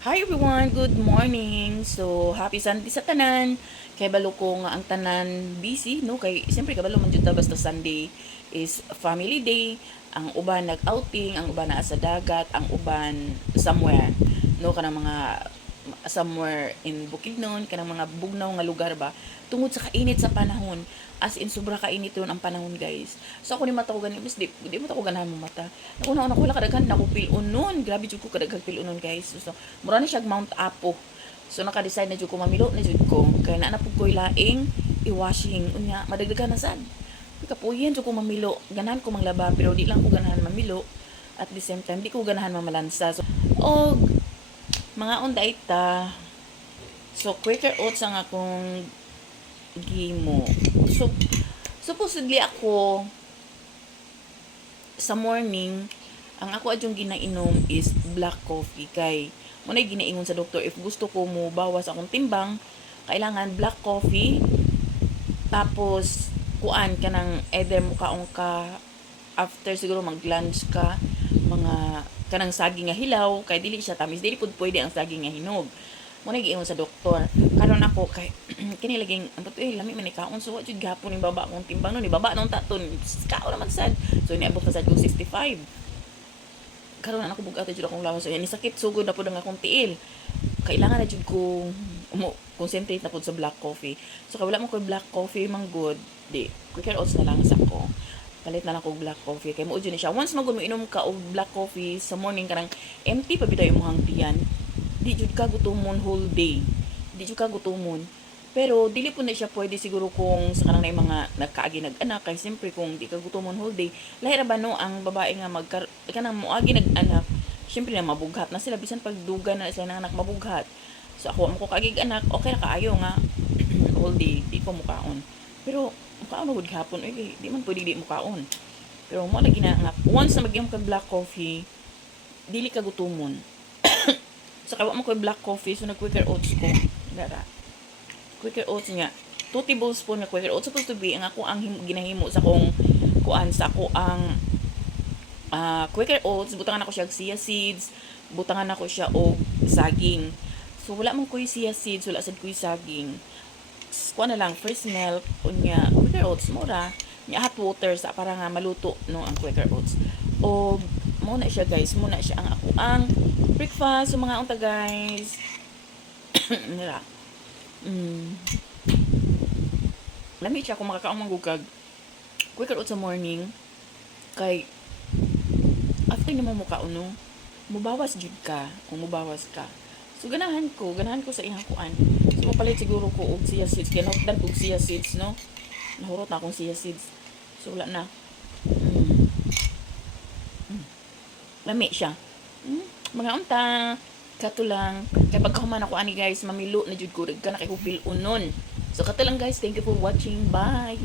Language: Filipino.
Hi everyone, good morning. So, happy Sunday sa tanan. Kay balo ko nga ang tanan busy, no? Kay siyempre kabalo man jud ta basta Sunday is family day. Ang uban nag-outing, ang uban naa sa dagat, ang uban somewhere, no? Kanang mga somewhere in Bukidnon, kanang mga bugnaw nga lugar ba tungod sa kainit sa panahon. As in sobra kainit yun ang panahon, guys. So ako ni mata ko ganin, di mo ta ko ganahan mo mata. Una ko wala kadaghan na ko pilunon. Grabe jud ko kadaghang pilunon, guys. So mura na siya Mount Apo. So naka-decide na jud ko mamilo na jud ko kay naa na pud koy laing i-washing unya madagdagan na sad. Kapuyen jud ko mamilo. Ganahan ko manglaba pero di lang ko ganahan mamilo. At the same time di ko ganahan mamalansa. So og mga onda ita. So Quaker oats ang akong gimo. So supposedly ako sa morning ang ako adyong ginainom is black coffee kay mo na ginaingon sa doktor if gusto ko mo bawas akong timbang kailangan black coffee tapos kuan kanang either mo kaong ka after siguro mag lunch ka mga kanang saging nga hilaw kay dili siya tamis dili pud pwede ang saging nga hinog mo na giingon sa doktor karon ako kay kini laging amot lami man ikaon so wa jud gapon ni baba akong timbang no ni baba nung taton kaon naman sad so niabot na sad ko 65 karon na ako bugat jud akong lawas so yan sakit sugod na pud ang akong tiil kailangan na jud ko concentrate na pud sa black coffee so kay wala mo ko black coffee man good di quicker oats na lang sa ko palit na lang ko black coffee kay mo jud ni siya once magud mo inom ka og black coffee sa morning karang empty pa bitaw imong tiyan di jud ka gutomon whole day di jud ka gutomon pero dili po na siya pwede siguro kung sa kanang mga nagkaagi nag-anak kay siyempre kung di ka gutomon whole day lahi ra ba no ang babae nga kanang moagi nag-anak siyempre na mabughat na sila bisan pagduga na sila ng anak mabughat so ako mo ko kaagi anak okay ra kaayo nga whole day di ko mukaon pero mukaon na gud gihapon di man pwede di mukaon pero mo lagi na nga once na mag-inom ka black coffee dili ka gutomon so kaya mo ko black coffee so nag Quaker oats ko dara Quaker oats nga 2 tablespoon nga Quaker oats supposed to be ang ako ang ginahimo sa kong kuan sa ako ang Quaker oats butangan ako siya chia seeds butangan ako siya og saging so wala man koy chia seeds wala sad koy saging kuan na lang first milk unya Quaker oats mura nya hot water sa para nga maluto no ang Quaker oats o mo na siya guys mo na siya ang ako ang breakfast so mga unta guys nila lami siya kung makakaong manggugag Quaker oats sa morning kay after na mo mukha no mubawas jud ka kung mubawas ka so ganahan ko sa ihang kuan so mapalit siguro ko og chia seeds kaya nahutdan og chia seeds no nahurot na akong chia seeds so wala na lami siya mga unta kato lang kay pagkahuman ako ani guys mamilo na jud ko dagkan na kay hupil unon so kato lang guys thank you for watching bye